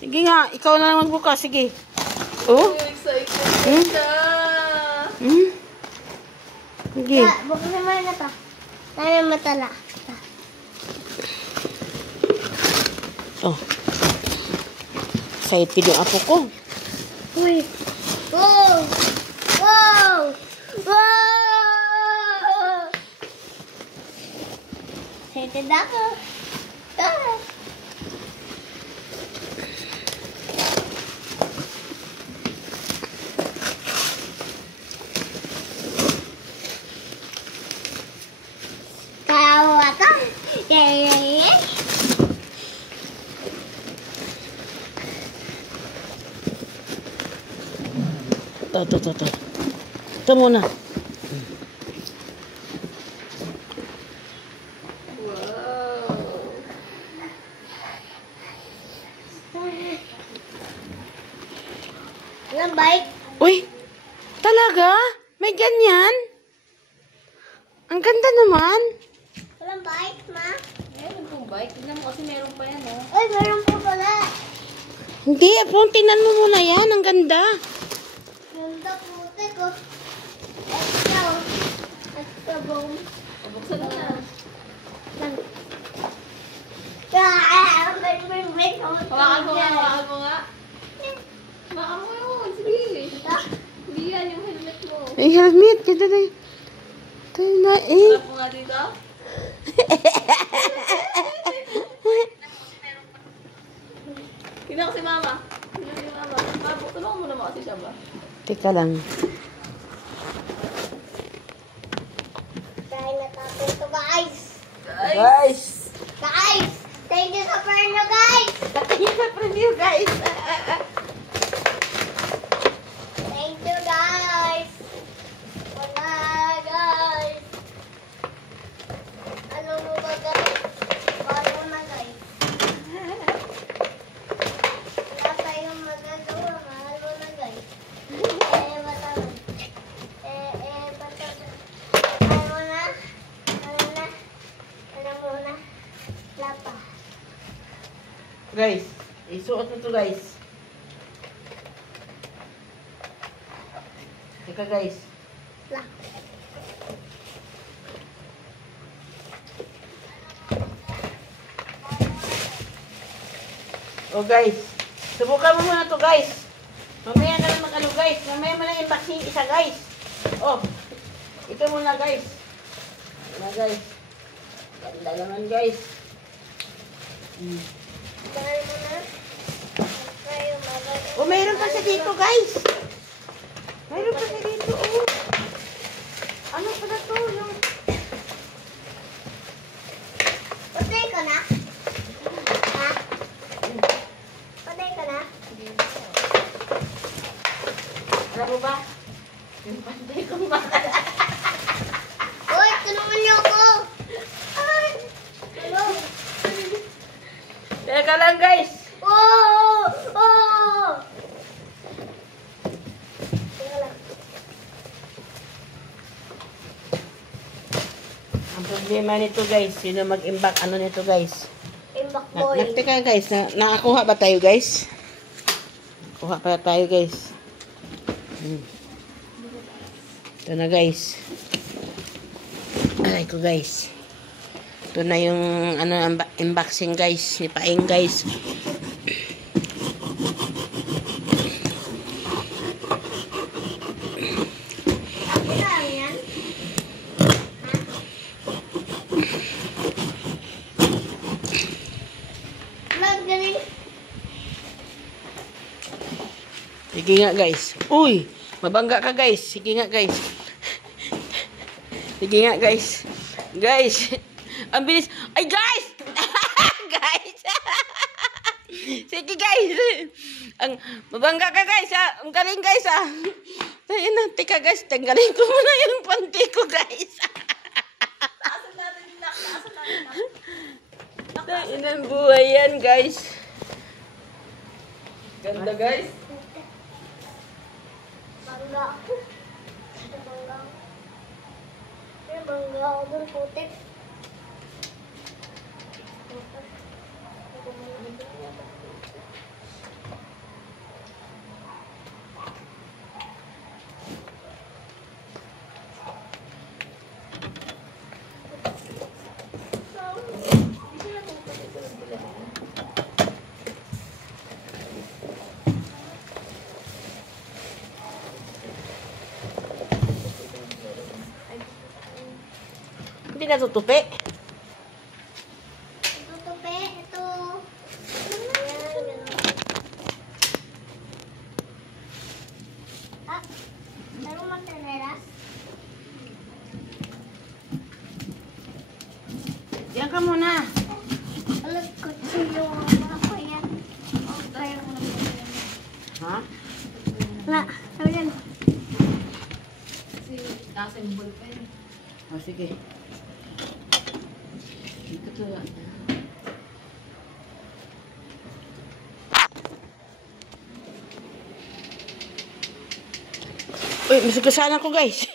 Sige nga, ikaw na lang magbukas. Sige. Oh? Excited siya. Sige. Bukas naman na to. Tayo matala. Oh. Excited yung apo ko. Uy. Wow! Wow! Wow! Excited ako. Ah. Kawa to. Yay! Ito. Ito muna. Walang bike. Uy, talaga? May ganyan? Ang ganda naman. Walang bike, ma. Meron pong bike. Tignan mo kasi meron pa yan, oh. Uy, meron po pala. Hindi, tingnan mo muna yan. Ang ganda. Ganda puti ko. Extra. Extra bone. Pabuksan na na. Hawakan mo nga, hawakan mo nga. Hawakan mo yun. Sige. Hindi yan yung helmet mo. Ay, helmet. Ganda na yun. Tayo na eh. Harap mo nga dito. Tignan ko si mama. Tignan ko si mama. Mama, tulungan mo naman kasi siya ba? Teka lang. Dahil natapos to, guys. Guys! Guys! Thank you sa preno, guys! Thank you sa preview, guys. Thank you, guys! Wala, guys! Ano mo ba, guys? Paano na, guys? Wala tayong magagawa. Mahal mo na, guys. Bata na. Bata na. Mahal mo na. Ano na? Alam mo na. Wala pa. Guys, isuot mo to, guys. Teka, guys. Wala. Oh, guys. Subukan mo muna to, guys. Mamaya na lang mag-ano, guys. Mamaya mo lang unboxing isa, guys. Oh. Ito muna, guys. Ito na, guys. Ganda naman, guys. Mahal mo na. Kayo, magagawa. Oh, mayroon pa siya dito, guys. Mayroon pa siya dito, oh. Ano pala to? Yung... Patay ka na? Ha? Patay ka na? Alam mo ba? Yung pantay kong bakal. Uy, tulungan niyo ako! Ay! Tulong! Teka lang, guys. Oh! Oh! Teka lang. Ang problema nito, guys. Sino mag-imbak ano nito, guys? Imbak boy. Teka, guys. Nakakuha ba tayo, guys? Kuha pa tayo, guys. Ito na, guys. Aray ko, guys. Ito na yung ano, unboxing, guys. Ni Paing, guys. Ano lang yan? Ha? Magaling. Sige nga, guys. Uy! Mabangga ka, guys. Sige nga, guys. Sige nga, guys. Guys! Ang bilis. Ay, guys! Guys! Sige, guys. Ang mabangga ka, guys, ha? Ang galing, guys, ha? Ayun na, tika, guys. Tanggalin ko muna yung panty ko, guys. Taasan natin yung lock. Taasan natin lock. Ayun ang buhay yan, guys. Ganda, guys. Bangga ako. Bangga ako. Bangga ako dun, putik. na tutupi. Ito, tupi. Ito. Ayan, ganun. Ah, meron magteleras? Diyan ka muna. Alam ko, sino ako yan. Okay. Ha? Na, sabi yan. Kasi nasa yung ballpen. O, sige. Dito to. Uy, masugasan ako guys.